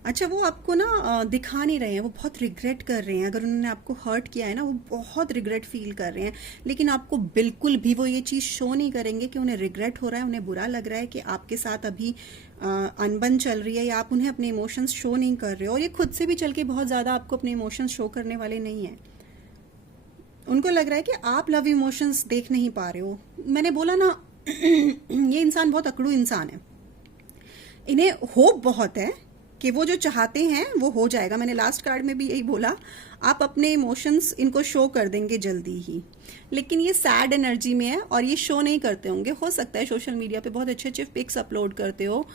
अच्छा, वो आपको ना दिखा नहीं रहे हैं, वो बहुत रिग्रेट कर रहे हैं। अगर उन्होंने आपको हर्ट किया है ना, वो बहुत रिग्रेट फील कर रहे हैं, लेकिन आपको बिल्कुल भी वो ये चीज़ शो नहीं करेंगे कि उन्हें रिग्रेट हो रहा है, उन्हें बुरा लग रहा है कि आपके साथ अभी अनबन चल रही है, या आप उन्हें अपने इमोशंस शो नहीं कर रहे हो। और ये खुद से भी चल के बहुत ज़्यादा आपको अपने इमोशंस शो करने वाले नहीं हैं। उनको लग रहा है कि आप लव इमोशंस देख नहीं पा रहे हो। मैंने बोला ना ये इंसान बहुत अकड़ू इंसान है। इन्हें होप बहुत है कि वो जो चाहते हैं वो हो जाएगा। मैंने लास्ट कार्ड में भी यही बोला, आप अपने इमोशंस इनको शो कर देंगे जल्दी ही, लेकिन ये सैड एनर्जी में है और ये शो नहीं करते होंगे। हो सकता है सोशल मीडिया पे बहुत अच्छे अच्छे पिक्स अपलोड करते हो,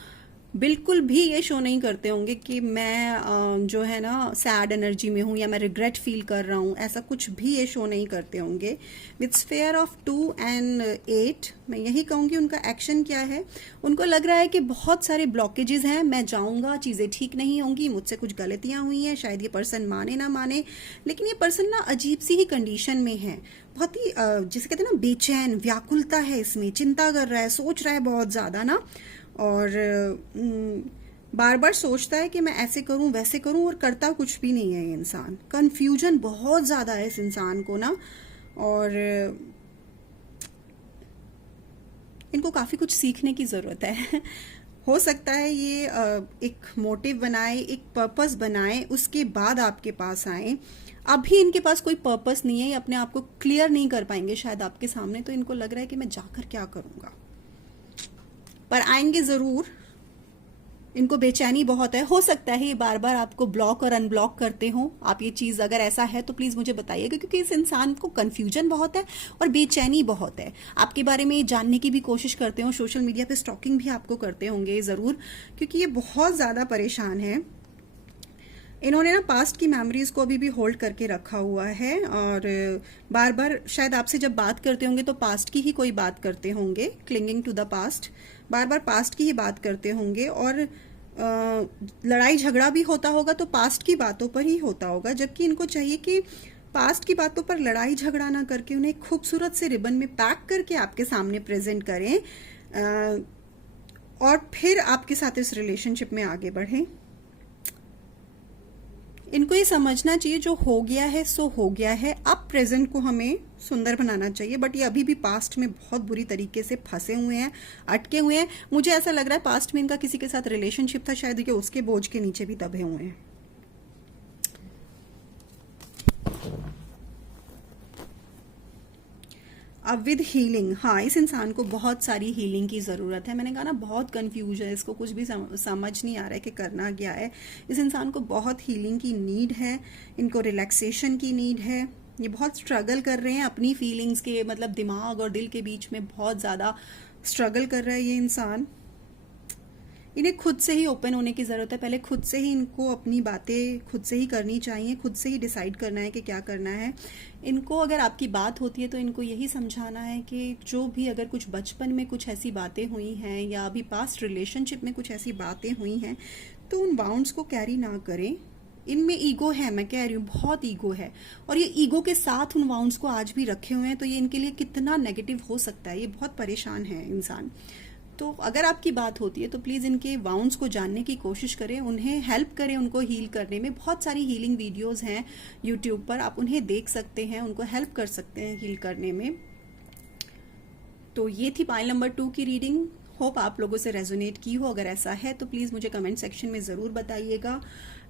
बिल्कुल भी ये शो नहीं करते होंगे कि मैं जो है ना सैड एनर्जी में हूँ या मैं रिग्रेट फील कर रहा हूँ, ऐसा कुछ भी ये शो नहीं करते होंगे। विथ स्फेयर ऑफ 2 and 8, मैं यही कहूँगी उनका एक्शन क्या है। उनको लग रहा है कि बहुत सारे ब्लॉकेजेस हैं, मैं जाऊँगा, चीज़ें ठीक नहीं होंगी, मुझसे कुछ गलतियाँ हुई हैं, शायद ये पर्सन माने ना माने, लेकिन ये पर्सन ना अजीब सी ही कंडीशन में है, बहुत ही जिसे कहते हैं ना बेचैन, व्याकुलता है इसमें, चिंता कर रहा है, सोच रहा है बहुत ज़्यादा ना, और बार बार सोचता है कि मैं ऐसे करूं वैसे करूं, और करता कुछ भी नहीं है ये इंसान। कंफ्यूजन बहुत ज़्यादा है इस इंसान को ना, और इनको काफ़ी कुछ सीखने की ज़रूरत है। हो सकता है ये एक मोटिव बनाए, एक पर्पस बनाए, उसके बाद आपके पास आए। अभी इनके पास कोई पर्पस नहीं है, ये अपने आप को क्लियर नहीं कर पाएंगे शायद आपके सामने, तो इनको लग रहा है कि मैं जाकर क्या करूँगा, पर आएंगे ज़रूर। इनको बेचैनी बहुत है। हो सकता है ये बार बार आपको ब्लॉक और अनब्लॉक करते हो। आप ये चीज़ अगर ऐसा है तो प्लीज़ मुझे बताइएगा, क्योंकि इस इंसान को कन्फ्यूजन बहुत है और बेचैनी बहुत है। आपके बारे में जानने की भी कोशिश करते हो, सोशल मीडिया पे स्टॉकिंग भी आपको करते होंगे ज़रूर, क्योंकि ये बहुत ज़्यादा परेशान है। इन्होंने ना पास्ट की मेमोरीज को अभी भी होल्ड करके रखा हुआ है, और बार बार शायद आपसे जब बात करते होंगे तो पास्ट की ही कोई बात करते होंगे, क्लिंगिंग टू द पास्ट, बार बार पास्ट की ही बात करते होंगे। और लड़ाई झगड़ा भी होता होगा तो पास्ट की बातों पर ही होता होगा, जबकि इनको चाहिए कि पास्ट की बातों पर लड़ाई झगड़ा ना करके उन्हें खूबसूरत से रिबन में पैक करके आपके सामने प्रेजेंट करें, और फिर आपके साथ इस रिलेशनशिप में आगे बढ़ें। इनको ये समझना चाहिए जो हो गया है सो हो गया है, अब प्रेजेंट को हमें सुंदर बनाना चाहिए। बट ये अभी भी पास्ट में बहुत बुरी तरीके से फंसे हुए हैं, अटके हुए हैं। मुझे ऐसा लग रहा है पास्ट में इनका किसी के साथ रिलेशनशिप था, शायद कि उसके बोझ के नीचे भी दबे हुए हैं। अब विद हीलिंग, हाँ, इस इंसान को बहुत सारी हीलिंग की ज़रूरत है। मैंने कहा ना बहुत कंफ्यूज है, इसको कुछ भी समझ नहीं आ रहा है कि करना क्या है। इस इंसान को बहुत हीलिंग की नीड है, इनको रिलैक्सेशन की नीड है। ये बहुत स्ट्रगल कर रहे हैं अपनी फीलिंग्स के, मतलब दिमाग और दिल के बीच में बहुत ज़्यादा स्ट्रगल कर रहा है ये इंसान। इन्हें खुद से ही ओपन होने की ज़रूरत है। पहले खुद से ही इनको अपनी बातें खुद से ही करनी चाहिए, खुद से ही डिसाइड करना है कि क्या करना है। इनको अगर आपकी बात होती है तो इनको यही समझाना है कि जो भी अगर कुछ बचपन में कुछ ऐसी बातें हुई हैं या अभी पास्ट रिलेशनशिप में कुछ ऐसी बातें हुई हैं तो उन बाउंड्स को कैरी ना करें। इनमें ईगो है, मैं कह रही हूँ बहुत ईगो है, और ये ईगो के साथ उन बाउंड्स को आज भी रखे हुए हैं, तो ये इनके लिए कितना नेगेटिव हो सकता है। ये बहुत परेशान है इंसान। तो अगर आपकी बात होती है तो प्लीज़ इनके वाउंड्स को जानने की कोशिश करें, उन्हें हेल्प करें उनको हील करने में। बहुत सारी हीलिंग वीडियोस हैं यूट्यूब पर, आप उन्हें देख सकते हैं, उनको हेल्प कर सकते हैं हील करने में। तो ये थी पाइल नंबर 2 की रीडिंग। होप आप लोगों से रेजोनेट की हो। अगर ऐसा है तो प्लीज़ मुझे कमेंट सेक्शन में ज़रूर बताइएगा।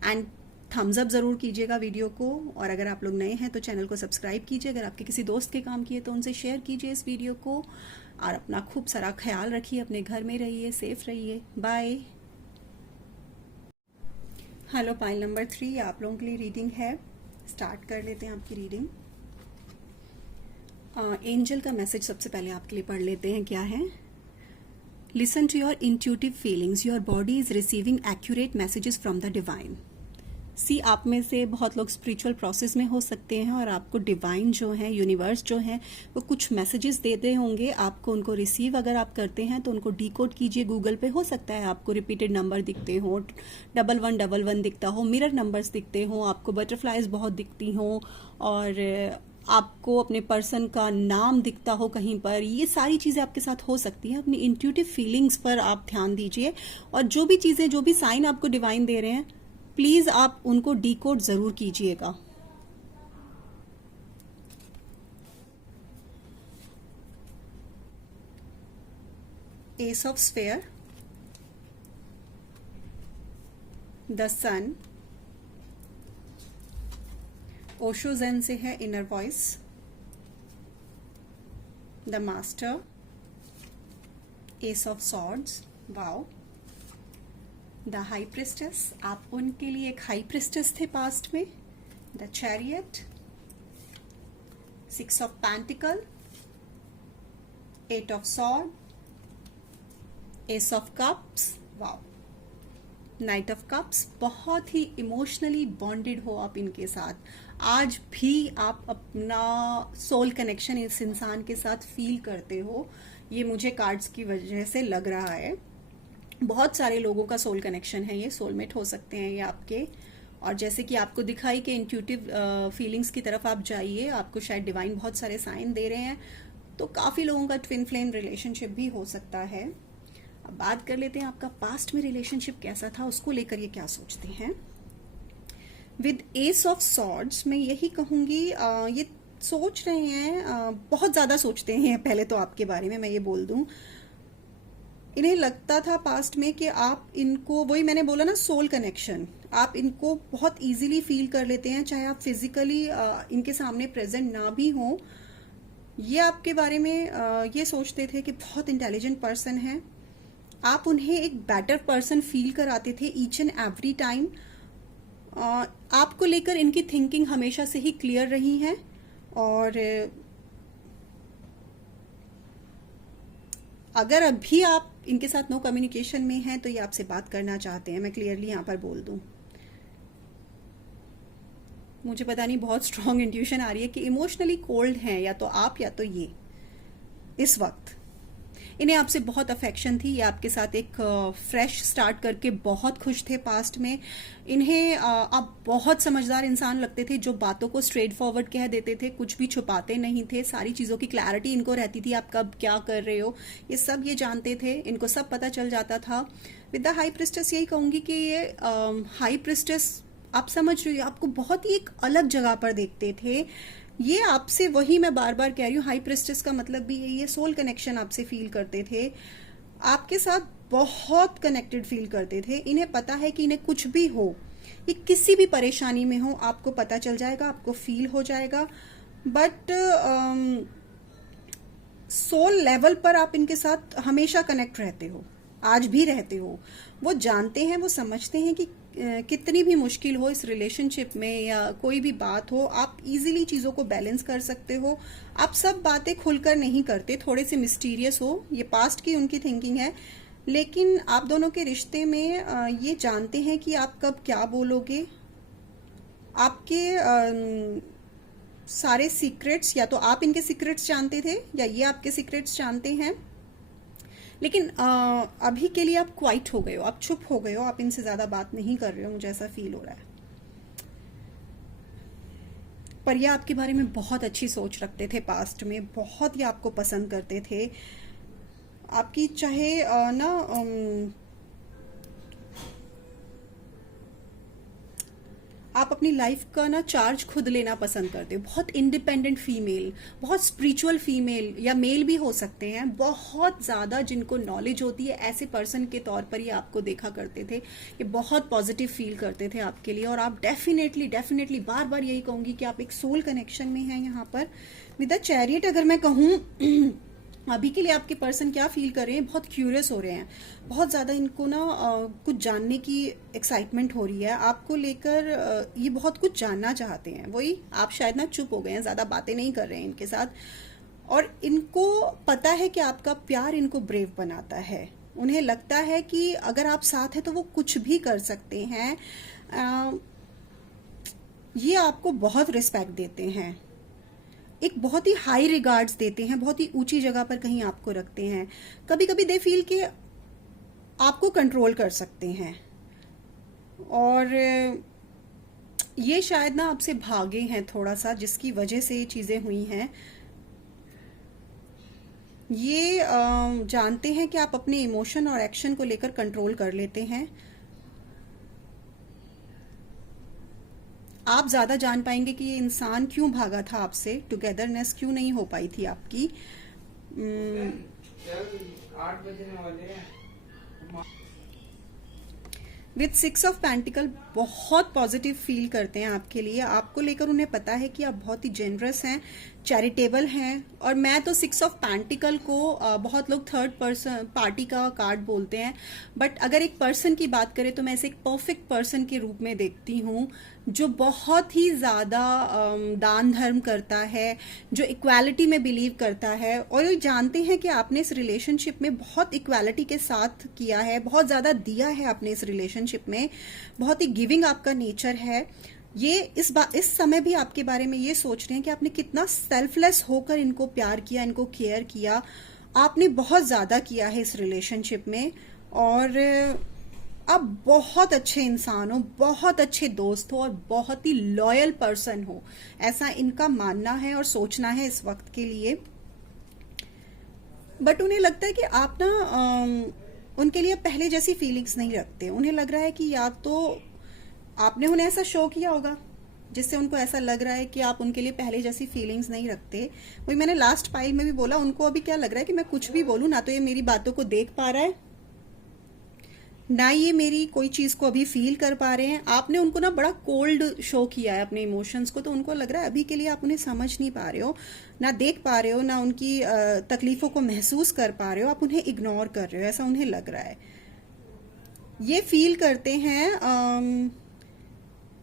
एंड थम्स अप ज़रूर कीजिएगा वीडियो को, और अगर आप लोग नए हैं तो चैनल को सब्सक्राइब कीजिए। अगर आपके किसी दोस्त के काम किए तो उनसे शेयर कीजिए इस वीडियो को, और अपना खूब सारा ख्याल रखिए, अपने घर में रहिए, सेफ रहिए। बाय। हेलो, पाइल नंबर 3 आप लोगों के लिए रीडिंग है। स्टार्ट कर लेते हैं आपकी रीडिंग। एंजल का मैसेज सबसे पहले आपके लिए पढ़ लेते हैं। क्या है? Listen to your intuitive feelings, your body is receiving accurate messages from the divine. See, आप में से बहुत लोग स्पिरिचुअल प्रोसेस में हो सकते हैं और आपको डिवाइन जो है, यूनिवर्स जो है, वो कुछ मैसेजेस देते होंगे आपको। उनको रिसीव अगर आप करते हैं तो उनको डीकोड कीजिए। गूगल पे हो सकता है आपको रिपीटेड नंबर दिखते हो, 1111 दिखता हो, मिरर नंबर्स दिखते हो, आपको बटरफ्लाइज बहुत दिखती हो, और आपको अपने पर्सन का नाम दिखता हो कहीं पर। ये सारी चीज़ें आपके साथ हो सकती हैं। अपनी इंट्यूटिव फीलिंग्स पर आप ध्यान दीजिए, और जो भी चीज़ें, जो भी साइन आपको डिवाइन दे रहे हैं, प्लीज आप उनको डीकोड जरूर कीजिएगा। Ace of sphere, the sun, Osho Zen से है inner voice, the master, ace of swords, wow, the high priestess, आप उनके लिए एक हाई प्रिस्टेस थे पास्ट में, the chariot, 6 of pentacle, 8 of sword, ace of cups, wow, knight of cups. बहुत ही इमोशनली बॉन्डेड हो आप इनके साथ। आज भी आप अपना सोल कनेक्शन इस इंसान के साथ फील करते हो, ये मुझे कार्ड्स की वजह से लग रहा है। बहुत सारे लोगों का सोल कनेक्शन है, ये सोलमेट हो सकते हैं ये आपके। और जैसे कि आपको दिखाई कि इंट्यूटिव फीलिंग्स की तरफ आप जाइए, आपको शायद डिवाइन बहुत सारे साइन दे रहे हैं, तो काफ़ी लोगों का ट्विन फ्लेम रिलेशनशिप भी हो सकता है। अब बात कर लेते हैं आपका पास्ट में रिलेशनशिप कैसा था, उसको लेकर ये क्या सोचते हैं। विद एस ऑफ सॉर्ड्स मैं यही कहूँगी, ये सोच रहे हैं, बहुत ज़्यादा सोचते हैं पहले तो आपके बारे में मैं ये बोल दूँ। इन्हें लगता था पास्ट में कि आप इनको, वही मैंने बोला ना, सोल कनेक्शन, आप इनको बहुत इजीली फील कर लेते हैं, चाहे आप फिजिकली इनके सामने प्रेजेंट ना भी हो। ये आपके बारे में ये सोचते थे कि बहुत इंटेलिजेंट पर्सन है, आप उन्हें एक बेटर पर्सन फील कराते थे ईच एंड एवरी टाइम। आपको लेकर इनकी थिंकिंग हमेशा से ही क्लियर रही है, और अगर अभी आप इनके साथ नो कम्युनिकेशन में हैं तो ये आपसे बात करना चाहते हैं, मैं क्लियरली यहाँ पर बोल दूँ। मुझे पता नहीं, बहुत स्ट्रॉन्ग इंट्यूशन आ रही है कि इमोशनली कोल्ड हैं या तो आप या तो ये। इस वक्त इन्हें आपसे बहुत अफेक्शन थी, ये आपके साथ एक फ्रेश स्टार्ट करके बहुत खुश थे पास्ट में। इन्हें आप बहुत समझदार इंसान लगते थे, जो बातों को स्ट्रेट फॉरवर्ड कह देते थे, कुछ भी छुपाते नहीं थे, सारी चीज़ों की क्लैरिटी इनको रहती थी, आप कब क्या कर रहे हो ये सब ये जानते थे, इनको सब पता चल जाता था। विद द हाई प्रिस्टेस यही कहूँगी कि ये हाई प्रिस्टेस, आप समझ रही हो, आपको बहुत ही एक अलग जगह पर देखते थे। ये आपसे, वही मैं बार बार कह रही हूँ, हाई प्रिस्टेस का मतलब भी ये सोल कनेक्शन आपसे फील करते थे, आपके साथ बहुत कनेक्टेड फील करते थे। इन्हें पता है कि इन्हें कुछ भी हो, ये किसी भी परेशानी में हो, आपको पता चल जाएगा, आपको फील हो जाएगा। बट सोल लेवल पर आप इनके साथ हमेशा कनेक्ट रहते हो, आज भी रहते हो। वो जानते हैं, वो समझते हैं कि कितनी भी मुश्किल हो इस रिलेशनशिप में या कोई भी बात हो, आप इजीली चीज़ों को बैलेंस कर सकते हो। आप सब बातें खुलकर नहीं करते, थोड़े से मिस्टीरियस हो, ये पास्ट की उनकी थिंकिंग है। लेकिन आप दोनों के रिश्ते में ये जानते हैं कि आप कब क्या बोलोगे। आपके सारे सीक्रेट्स, या तो आप इनके सीक्रेट्स जानते थे या ये आपके सीक्रेट्स जानते हैं। लेकिन अभी के लिए आप क्वाइट हो गए हो, आप चुप हो गए हो, आप इनसे ज़्यादा बात नहीं कर रहे हो, मुझे ऐसा फील हो रहा है। पर ये आपके बारे में बहुत अच्छी सोच रखते थे पास्ट में, बहुत ही आपको पसंद करते थे। आपकी चाहे आप अपनी लाइफ का ना चार्ज खुद लेना पसंद करते हो, बहुत इंडिपेंडेंट फीमेल, बहुत स्पिरिचुअल फीमेल या मेल भी हो सकते हैं, बहुत ज़्यादा जिनको नॉलेज होती है, ऐसे पर्सन के तौर पर ही आपको देखा करते थे कि बहुत पॉजिटिव फील करते थे आपके लिए। और आप डेफिनेटली डेफिनेटली बार बार यही कहूंगी कि आप एक सोल कनेक्शन में हैं यहाँ पर विद द चैरियट। अगर मैं कहूँ अभी के लिए आपके पर्सन क्या फील कर रहे हैं, बहुत क्यूरियस हो रहे हैं, बहुत ज़्यादा इनको ना कुछ जानने की एक्साइटमेंट हो रही है आपको लेकर। ये बहुत कुछ जानना चाहते हैं, वही आप शायद ना चुप हो गए हैं, ज़्यादा बातें नहीं कर रहे हैं इनके साथ। और इनको पता है कि आपका प्यार इनको ब्रेव बनाता है, उन्हें लगता है कि अगर आप साथ हैं तो वो कुछ भी कर सकते हैं। ये आपको बहुत रिस्पेक्ट देते हैं, एक बहुत ही हाई रिगार्ड्स देते हैं, बहुत ही ऊंची जगह पर कहीं आपको रखते हैं। कभी कभी दे फील कि आपको कंट्रोल कर सकते हैं, और ये शायद ना आपसे भागे हैं थोड़ा सा, जिसकी वजह से ये चीजें हुई हैं। ये जानते हैं कि आप अपने इमोशन और एक्शन को लेकर कंट्रोल कर लेते हैं। आप ज्यादा जान पाएंगे कि ये इंसान क्यों भागा था आपसे, टुगेदरनेस क्यों नहीं हो पाई थी आपकी। 8 बजने वाले हैं। विद 6 ऑफ पेंटिकल बहुत पॉजिटिव फील करते हैं आपके लिए, आपको लेकर उन्हें पता है कि आप बहुत ही जेनरस हैं, चैरिटेबल हैं। और मैं तो 6 ऑफ पेंटिकल को बहुत लोग थर्ड पर्सन पार्टी का कार्ड बोलते हैं, बट अगर एक पर्सन की बात करें तो मैं इसे एक परफेक्ट पर्सन के रूप में देखती हूँ, जो बहुत ही ज़्यादा दान धर्म करता है, जो इक्वालिटी में बिलीव करता है। और ये जानते हैं कि आपने इस रिलेशनशिप में बहुत इक्वालिटी के साथ किया है, बहुत ज़्यादा दिया है आपने इस रिलेशनशिप में, बहुत ही गिविंग आपका नेचर है। ये इस समय भी आपके बारे में ये सोच रहे हैं कि आपने कितना सेल्फलेस होकर इनको प्यार किया, इनको केयर किया, आपने बहुत ज़्यादा किया है इस रिलेशनशिप में। और आप बहुत अच्छे इंसान हो, बहुत अच्छे दोस्त हो और बहुत ही लॉयल पर्सन हो, ऐसा इनका मानना है और सोचना है इस वक्त के लिए। बट उन्हें लगता है कि आप ना उनके लिए पहले जैसी फीलिंग्स नहीं रखते। उन्हें लग रहा है कि या तो आपने उन्हें ऐसा शो किया होगा जिससे उनको ऐसा लग रहा है कि आप उनके लिए पहले जैसी फीलिंग्स नहीं रखते। वही मैंने लास्ट पाइल में भी बोला, उनको अभी क्या लग रहा है कि मैं कुछ भी बोलूं ना तो ये मेरी बातों को देख पा रहा है, ना ये मेरी कोई चीज को अभी फील कर पा रहे हैं। आपने उनको ना बड़ा कोल्ड शो किया है अपने इमोशंस को, तो उनको लग रहा है अभी के लिए आप उन्हें समझ नहीं पा रहे हो, ना देख पा रहे हो, ना उनकी तकलीफों को महसूस कर पा रहे हो, आप उन्हें इग्नोर कर रहे हो, ऐसा उन्हें लग रहा है। ये फील करते हैं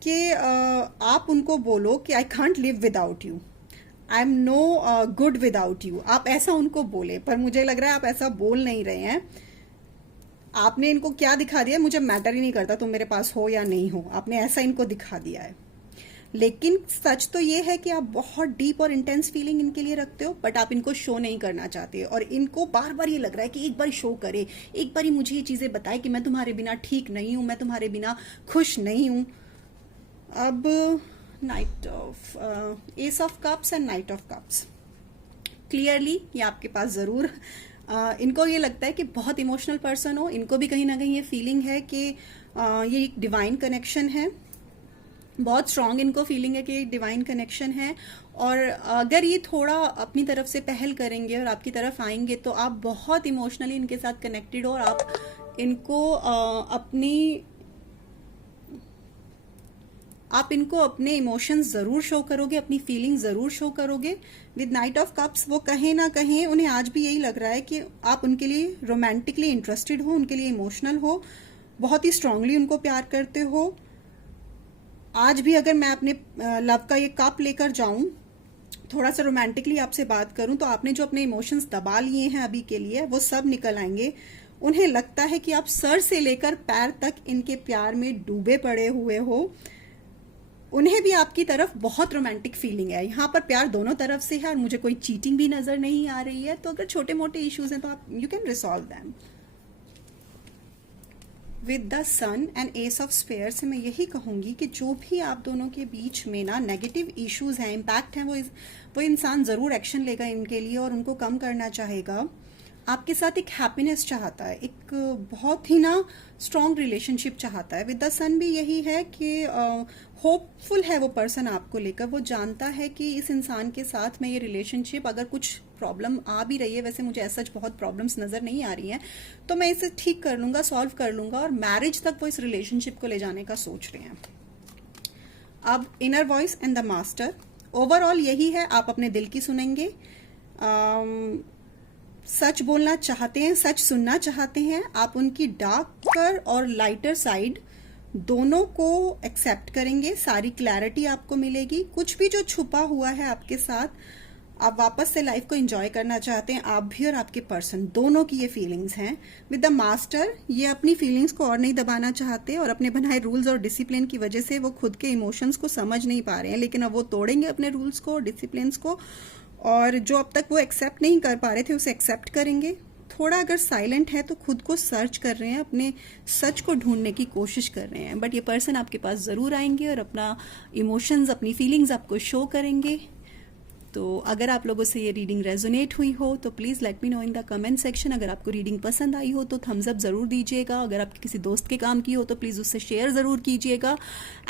कि आप उनको बोलो कि I can't live without you, I am no good without you, आप ऐसा उनको बोले। पर मुझे लग रहा है आप ऐसा बोल नहीं रहे हैं। आपने इनको क्या दिखा दिया, मुझे मैटर ही नहीं करता तुम मेरे पास हो या नहीं हो, आपने ऐसा इनको दिखा दिया है। लेकिन सच तो ये है कि आप बहुत डीप और इंटेंस फीलिंग इनके लिए रखते हो, बट आप इनको शो नहीं करना चाहते। और इनको बार बार ये लग रहा है कि एक बार शो करे, एक बार मुझे ये चीजें बताए कि मैं तुम्हारे बिना ठीक नहीं हूं, मैं तुम्हारे बिना खुश नहीं हूं। अब night of S of cups and night of cups, clearly ये आपके पास जरूर इनको ये लगता है कि बहुत इमोशनल पर्सन हो, इनको भी कहीं ना कहीं ये फीलिंग है कि ये एक डिवाइन कनेक्शन है, बहुत स्ट्रांग इनको फीलिंग है कि एक डिवाइन कनेक्शन है। और अगर ये थोड़ा अपनी तरफ से पहल करेंगे और आपकी तरफ आएंगे तो आप बहुत इमोशनली इनके साथ कनेक्टेड हो, और आप इनको अपने इमोशंस जरूर शो करोगे, अपनी फीलिंग जरूर शो करोगे। विद नाइट ऑफ कप्स वो कहीं ना कहीं उन्हें आज भी यही लग रहा है कि आप उनके लिए रोमांटिकली इंटरेस्टेड हो, उनके लिए इमोशनल हो, बहुत ही स्ट्रांगली उनको प्यार करते हो। आज भी अगर मैं अपने लव का ये कप लेकर जाऊं, थोड़ा सा रोमांटिकली आपसे बात करूं, तो आपने जो अपने इमोशंस दबा लिए हैं अभी के लिए, वो सब निकल आएंगे। उन्हें लगता है कि आप सर से लेकर पैर तक इनके प्यार में डूबे पड़े हुए हो। उन्हें भी आपकी तरफ बहुत रोमांटिक फीलिंग है, यहाँ पर प्यार दोनों तरफ से है, और मुझे कोई चीटिंग भी नजर नहीं आ रही है। तो अगर छोटे मोटे इश्यूज हैं तो आप you can resolve them. With the sun and ace of sphere से मैं यही कहूंगी कि जो भी आप दोनों के बीच में ना नेगेटिव इश्यूज हैं, इम्पैक्ट हैं, वो इंसान जरूर एक्शन लेगा इनके लिए और उनको कम करना चाहेगा। आपके साथ एक हैप्पीनेस चाहता है, एक बहुत ही ना स्ट्रॉन्ग रिलेशनशिप चाहता है। विद द सन भी यही है कि होपफुल है वो पर्सन आपको लेकर। वो जानता है कि इस इंसान के साथ में ये रिलेशनशिप, अगर कुछ प्रॉब्लम आ भी रही है, वैसे मुझे ऐसा बहुत प्रॉब्लम्स नजर नहीं आ रही हैं, तो मैं इसे ठीक कर लूंगा, सॉल्व कर लूंगा, और मैरिज तक वो इस रिलेशनशिप को ले जाने का सोच रहे हैं। अब inner voice and the master, overall यही है, आप अपने दिल की सुनेंगे, सच बोलना चाहते हैं, सच सुनना चाहते हैं, आप उनकी डार्कर और लाइटर साइड दोनों को एक्सेप्ट करेंगे, सारी क्लैरिटी आपको मिलेगी। कुछ भी जो छुपा हुआ है आपके साथ, आप वापस से लाइफ को एंजॉय करना चाहते हैं, आप भी और आपके पर्सन दोनों की ये फीलिंग्स हैं। विद द मास्टर, ये अपनी फीलिंग्स को और नहीं दबाना चाहते, और अपने बनाए रूल्स और डिसिप्लिन की वजह से वो खुद के इमोशंस को समझ नहीं पा रहे हैं, लेकिन अब वो तोड़ेंगे अपने रूल्स को और डिसिप्लिन को, और जो अब तक वो एक्सेप्ट नहीं कर पा रहे थे उसे एक्सेप्ट करेंगे। थोड़ा अगर साइलेंट है तो खुद को सर्च कर रहे हैं, अपने सच को ढूंढने की कोशिश कर रहे हैं, बट ये पर्सन आपके पास ज़रूर आएंगे और अपना इमोशंस, अपनी फीलिंग्स आपको शो करेंगे। तो अगर आप लोगों से ये रीडिंग रेजोनेट हुई हो तो please let me know in the comment section. अगर आपको रीडिंग पसंद आई हो तो थम्स अप ज़रूर दीजिएगा। अगर आपके किसी दोस्त के काम की हो तो प्लीज़ उससे शेयर ज़रूर कीजिएगा।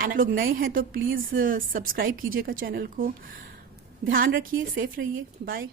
एंड लोग नए हैं तो प्लीज़ सब्सक्राइब कीजिएगा चैनल को। ध्यान रखिए, सेफ रहिए, बाय।